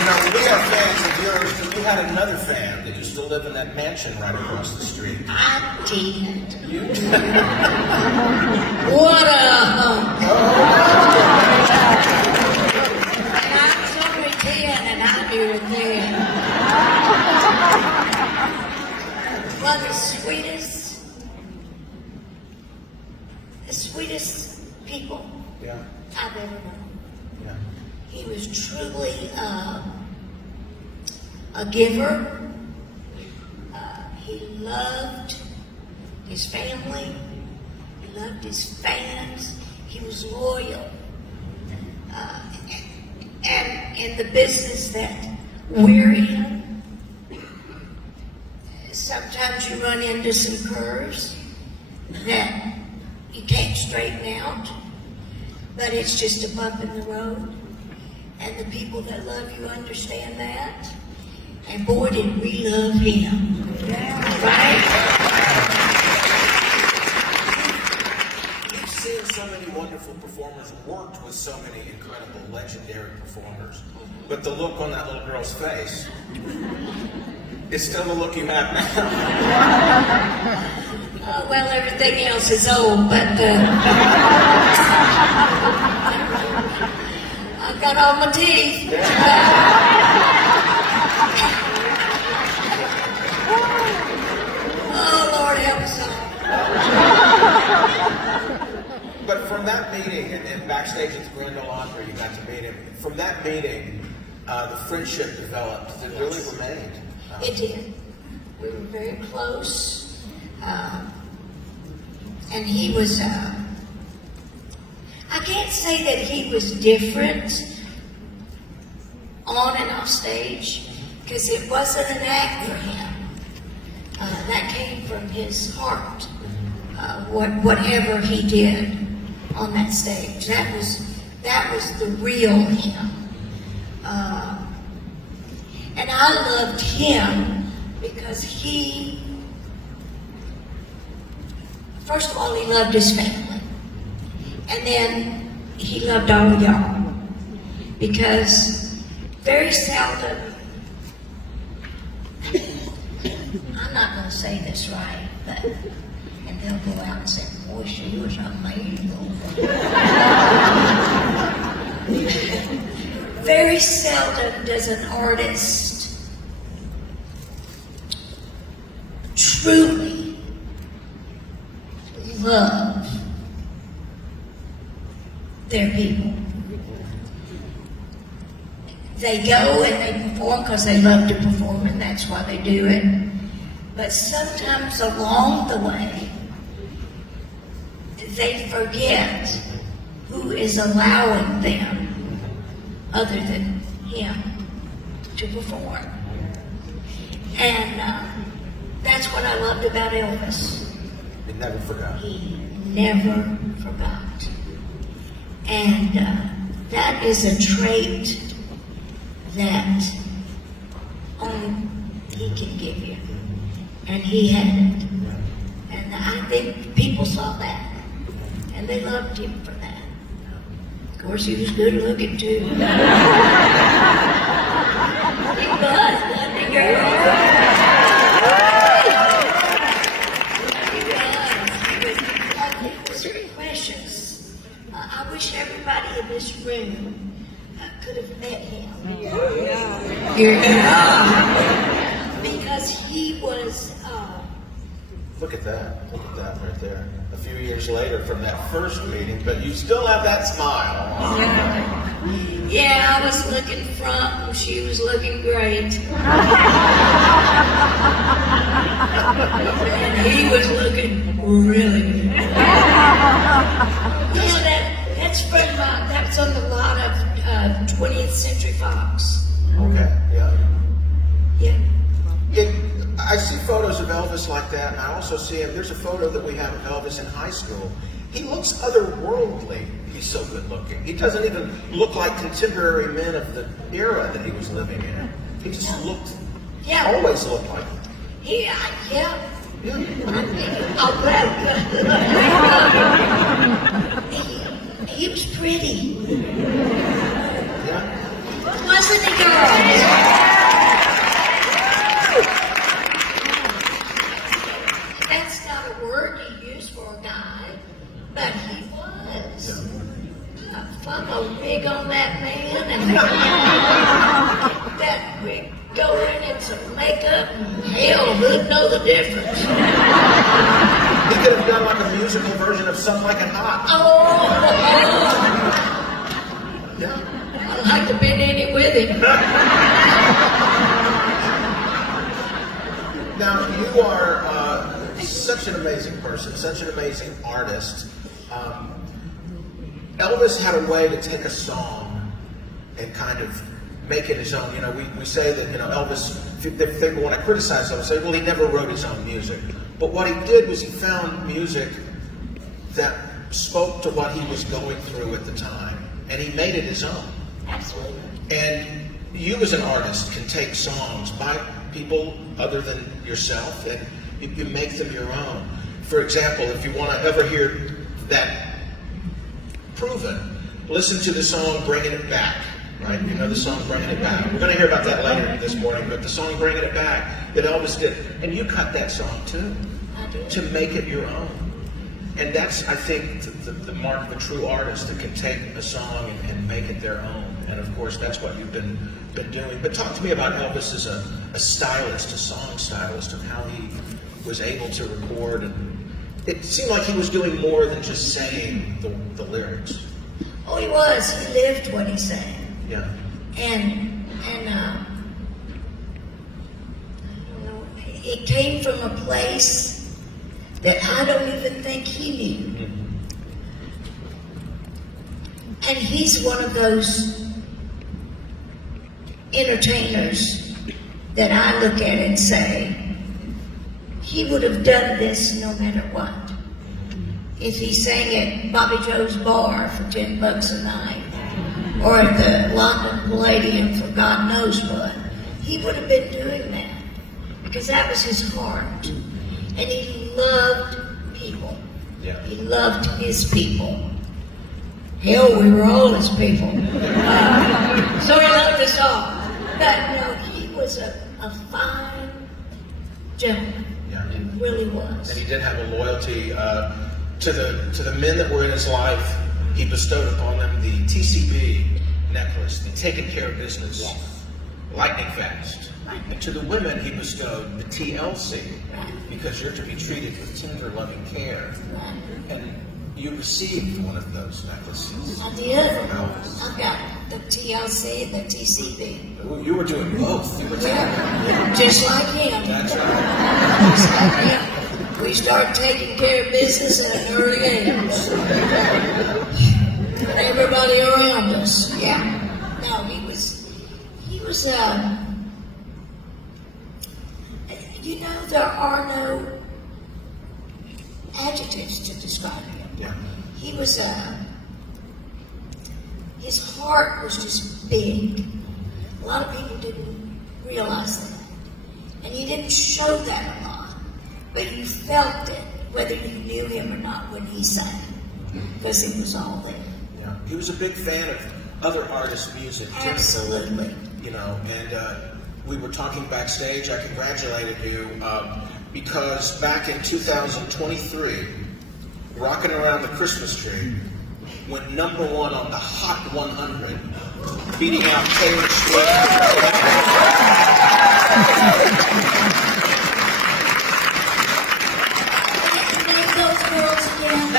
You know, we are fans of yours, and you had another fan that used to live in that mansion right across the street. I did. You? What a hump. And I was only 10 and I knew it then. One of the sweetest people I've ever known. Yeah. He was truly a giver. He loved his family. He loved his fans. He was loyal. And in the business that we're in, sometimes you run into some curves that you can't straighten out, but it's just a bump in the road. And the people that love you understand that. And boy, did we love him. Right? You've seen so many wonderful performers, worked with so many incredible, legendary performers. But the look on that little girl's face is still the look you have now. Well, everything else is old, but I've got all my teeth. Oh, Lord help us all. But from that meeting, and backstage at the Grand Ole Opry, you got to meet him. From that meeting, the friendship developed. It really remained. It did. We were very close. And he was, I can't say that he was different on and off stage, because it wasn't an act for him. That came from his heart. Whatever he did on that stage, that was the real him. And I loved him because first of all, he loved his family. And then he loved all of y'all. Because very seldom, I'm not going to say this right, but, and they'll go out and say, boy, she was amazing. Very seldom does an artist truly love their people. They go and they perform because they love to perform, and that's why they do it. But sometimes along the way, they forget who is allowing them, other than him, to perform. And that's what I loved about Elvis. He never forgot. He never forgot. And that is a trait that only he can give you. And he had it. And I think people saw that. And they loved him for that. Of course, he was good looking too. He was, wasn't he, girl? Precious. I wish everybody in this room could have met him. Because he was. Look at that right there. A few years later from that first meeting, but you still have that smile. Yeah, I was looking front and she was looking great. And he was looking really good. That's on the lot of 20th Century Fox. Okay, yeah. Yeah. I see photos of Elvis like that, and I also see him. There's a photo that we have of Elvis in high school. He looks otherworldly. He's so good looking. He doesn't even look like contemporary men of the era that he was living in. He just looked, always looked like him. He was pretty. Yeah. Wasn't he, girls? that man and get that wig going and some makeup. Hell, who'd know the difference? He could have done like a musical version of Something Like It Hot. Oh, Yeah. I'd like to been in it with him. Now, you are such an amazing person, such an amazing artist. Elvis had a way to take a song and kind of make it his own. You know, we say that, you know, Elvis, if they want to criticize Elvis, say, well, he never wrote his own music. But what he did was he found music that spoke to what he was going through at the time, and he made it his own. Absolutely. And you as an artist can take songs by people other than yourself and you make them your own. For example, if you want to ever hear that proven, listen to the song Bringing It Back, right? You know the song Bringing It Back. We're going to hear about that later this morning, but the song Bringing It Back that Elvis did, and you cut that song too, to make it your own. And that's, I think, the mark of a true artist that can take a song and make it their own. And of course, that's what you've been doing. But talk to me about Elvis as a stylist, a song stylist, of how he was able to record. And it seemed like he was doing more than just saying the lyrics. Oh, he was. He lived what he sang. Yeah. And I don't know, it came from a place that I don't even think he knew. Mm-hmm. And he's one of those entertainers that I look at and say, he would have done this no matter what. If he sang at Bobby Joe's bar for $10 a night, or at the London Palladium for God knows what, he would have been doing that. Because that was his heart. And he loved people. Yeah. He loved his people. Hell, we were all his people. So he loved us all. But no, he was a fine gentleman. Yeah. He really was. And he did have a loyalty to the men that were in his life. He bestowed upon them the TCB necklace, the Taking Care of Business, Yes. lightning fast. And to the women, he bestowed the TLC, because you're to be treated with tender, loving care. And you received one of those necklaces. I did. From Elvis. I've got the TLC and the TCB. Well, you were doing both. You were Yeah. Just like him. That's right. Just like him. We started taking care of business at an early age. Everybody around us. Yeah. No, he was, you know, there are no adjectives to describe him. Yeah. He was his heart was just big. A lot of people didn't realize that. And he didn't show that a lot. But you felt it, whether you knew him or not, when he sang. Because it was all there. Yeah. He was a big fan of other artists' music, too. Absolutely. You know, and we were talking backstage. I congratulated you because back in 2023, Rocking Around the Christmas Tree went #1 on the Hot 100, beating out Taylor Swift. Name those girls again.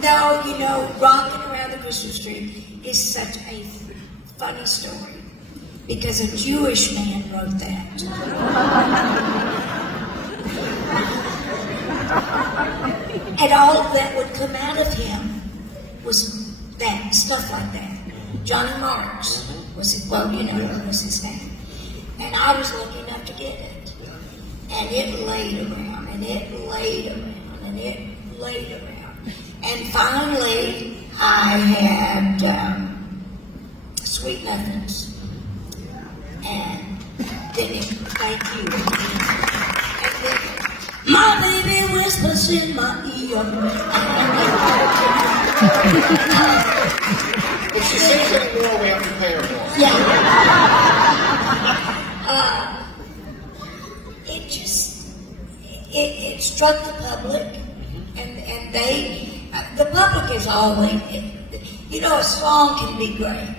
No, you know, Rocking Around the Christmas Tree is such a funny story because a Jewish man wrote that. And all that would come out of him was that, stuff like that. Johnny Marks was his, well, you know, was his name. And I was lucky enough to get it. And it laid around, and it laid around, and it laid around. And finally, I had Sweet Nothings. And then it, thank you. And then, my baby whispers in my ear. If she sings anymore, we have to pay her more. Yeah. It just, it struck the public, and they, the public is always, You know, a song can be great,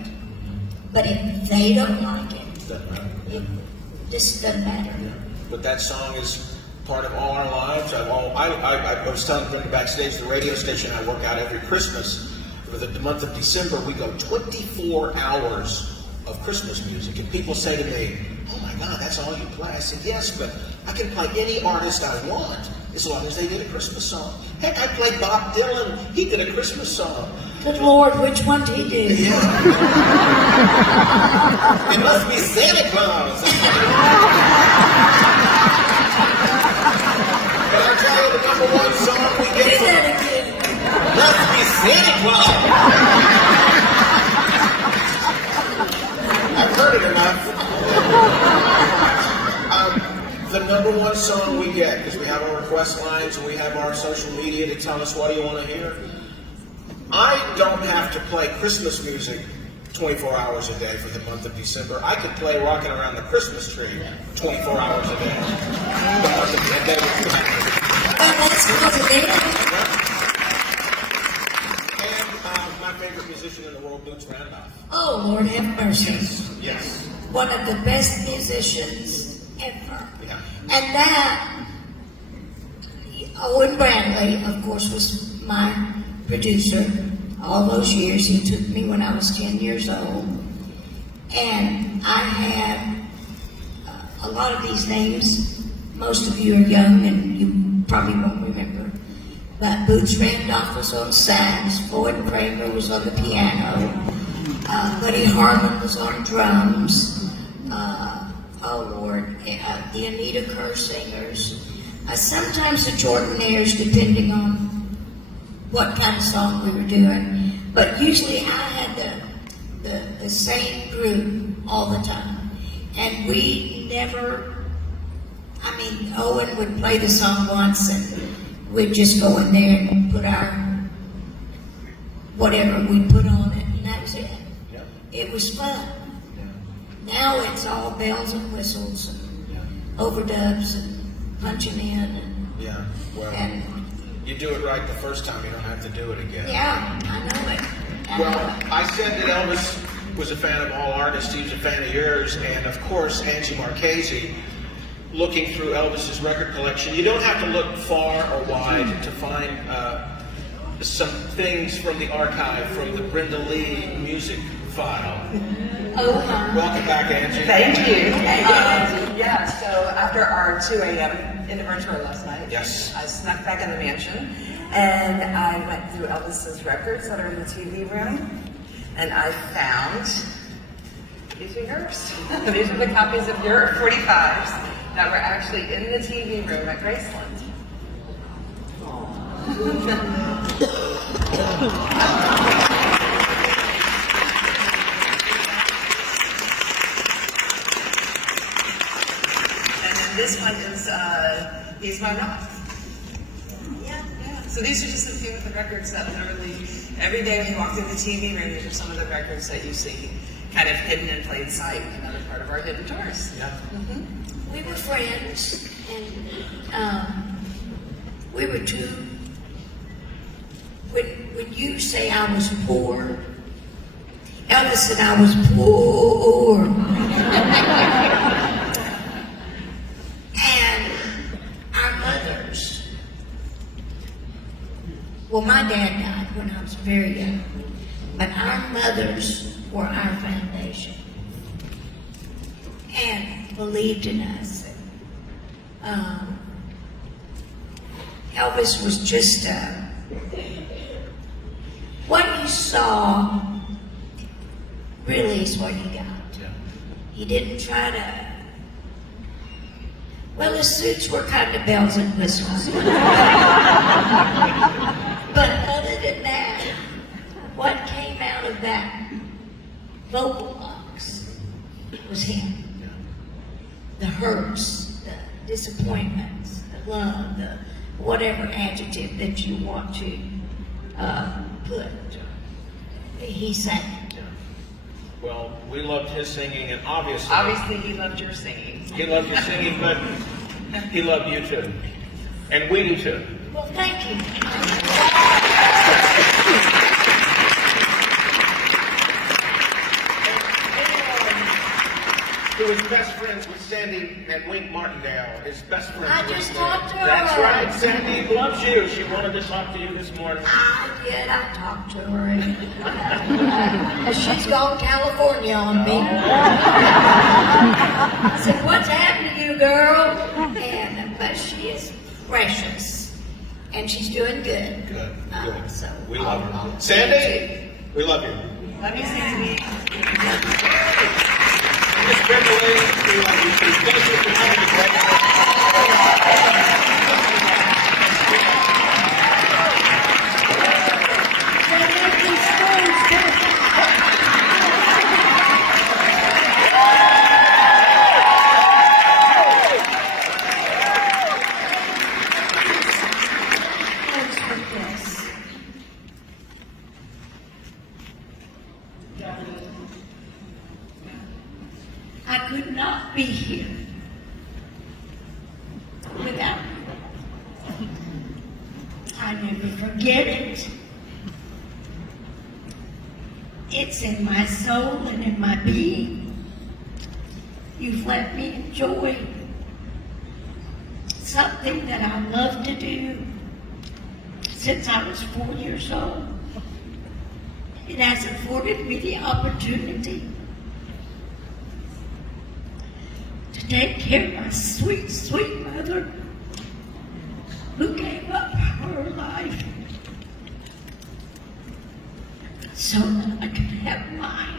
but if they don't like it, Doesn't matter. it just doesn't matter. But that song is part of all our lives. I was telling Brenda backstage, the radio station I work out every Christmas. For the month of December, we go 24 hours of Christmas music. And people say to me, "Oh my God, that's all you play?" I said, "Yes, but I can play any artist I want as long as they did a Christmas song." Heck, I played Bob Dylan. He did a Christmas song. Good Lord, which one did he do? Yeah. It must be Santa Claus. But I'll tell you the number one song we Do get from that again. must be Santa Claus. I've heard it enough. The number one song we get, because we have our request lines and we have our social media to tell us what do you want to hear. I don't have to play Christmas music 24 hours a day for the month of December. I could play Rocking Around the Christmas Tree 24 hours a day. Oh, that's good. And my favorite musician in the world, Boots Randolph. Oh, Lord have mercy. Yes. One of the best musicians ever. Yeah. And that, Owen Bradley, of course, was my producer all those years. He took me when I was 10 years old. And I had a lot of these names. Most of you are young and you probably won't remember. But Boots Randolph was on sax, Floyd Kramer was on the piano, Buddy Harlan was on drums, the Anita Kerr singers, sometimes the Jordanaires, depending on what kind of song we were doing. But usually I had the same group all the time. And we never, Owen would play the song once and we'd just go in there and put our, whatever we put on it, and that was it. Yeah. It was fun. Yeah. Now it's all bells and whistles and overdubs and punching in Yeah. Well, and you do it right the first time, you don't have to do it again. yeah, I know it. Well, I said that Elvis was a fan of all artists. He was a fan of yours, and of course, Angie Marchese. Looking through Elvis's record collection, you don't have to look far or wide to find some things from the archive, from the Brenda Lee music file. Welcome back, Angie. Thank you. Yeah, so after our 2 a.m. inventory last night, Yes. I snuck back in the mansion and I went through Elvis's records that are in the TV room, and I found these are yours. These are the copies of your 45s that were actually in the TV room at Graceland. And then this one is He's My Rock. Yeah. So these are just a few of the records that literally every day when you walk through the TV room, these are some of the records that you see kind of hidden in plain sight, another part of our hidden tours. Yeah. We were friends, and we were two. When you say I was poor, Elvis and I was poor. And our mothers, well, my dad died when I was very young, but our mothers were our foundation and believed in us. Elvis was just what you saw really is what you got. Yeah. He didn't try to. Well, his suits were kind of bells and whistles. But other than that, what came out of that vocal box was him. The hurts, the disappointments, the love, the whatever adjective that you want to put. He sang. Well, we loved his singing, and Obviously, he loved your singing. he loved your singing, but he loved you too. And we do too. Well, thank you. was best friends with Sandy and Wink Martindale, his best friend. I just talked to her. That's right, Sandy loves you. She wanted to talk to you this morning. I did. I talked to her. And she's gone California on me. I said, what's happening to you, girl? But she is precious. And she's doing good. Good. So We love her. Sandy, we love you. Love you, Sandy. Miss Brenda Lee, we love you too. Thank you for coming to Graceland. I could not be here without you. I never forget it. It's in my soul and in my being. You've let me enjoy something that I love to do since I was 4 years old. It has afforded me the opportunity to take care of my sweet, sweet mother who gave up her life so that I could have mine.